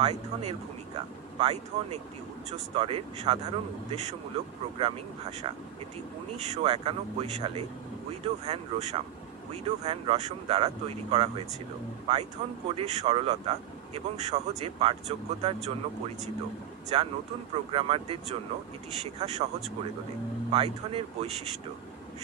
Python এর ভূমিকা। Python একটি উচ্চ স্তরের সাধারণ উদ্দেশ্যমূলক প্রোগ্রামিং ভাষা। এটি 1991 সালে উইডো ভ্যান রসম দ্বারা তৈরি করা হয়েছিল। পাইথন কোডের সরলতা এবং সহজে পাঠযোগ্যতার জন্য পরিচিত, যা নতুন প্রোগ্রামারদের জন্য এটি শেখা সহজ করে তোলে। পাইথনের বৈশিষ্ট্য: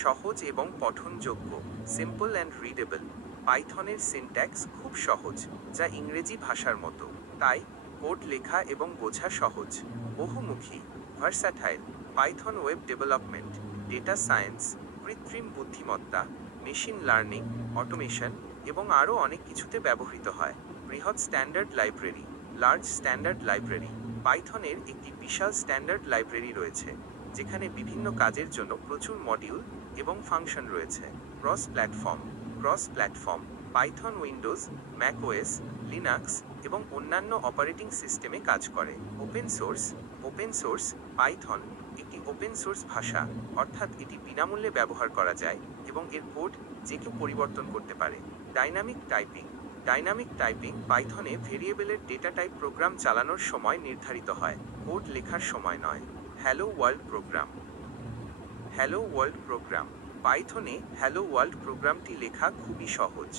সহজ এবং পঠনযোগ্য, সিম্পল অ্যান্ড রিডেবল। পাইথনের সিনট্যাক্স খুব সহজ, যা ইংরেজি ভাষার মতো, তাই কোড লেখা এবং বোঝা সহজ। বহুমুখী, versatile. Python web development, data science, কৃত্রিম বুদ্ধিমত্তা, মেশিন লার্নিং, অটোমেশন এবং আরও অনেক কিছুতে ব্যবহৃত হয়। বৃহৎ standard library, large standard library. পাইথনের একটি বিশাল স্ট্যান্ডার্ড লাইব্রেরি রয়েছে, যেখানে বিভিন্ন কাজের জন্য প্রচুর মডিউল এবং ফাংশন রয়েছে। Cross platform. Python Windows, macOS, Linux এবং অন্যান্য অপারেটিং সিস্টেমে কাজ করে। Open source. পাইথন একটি ওপেন সোর্স ভাষা, অর্থাৎ এটি বিনামূল্যে ব্যবহার করা যায় এবং এর কোড যে কেউ পরিবর্তন করতে পারে। Dynamic typing. পাইথনে ভেরিয়েবলের ডেটা টাইপ প্রোগ্রাম চালানোর সময় নির্ধারিত হয়, কোড লেখার সময় নয়। Hello world program. পাইথনে হ্যালো ওয়ার্ল্ড প্রোগ্রামটি লেখা খুবই সহজ।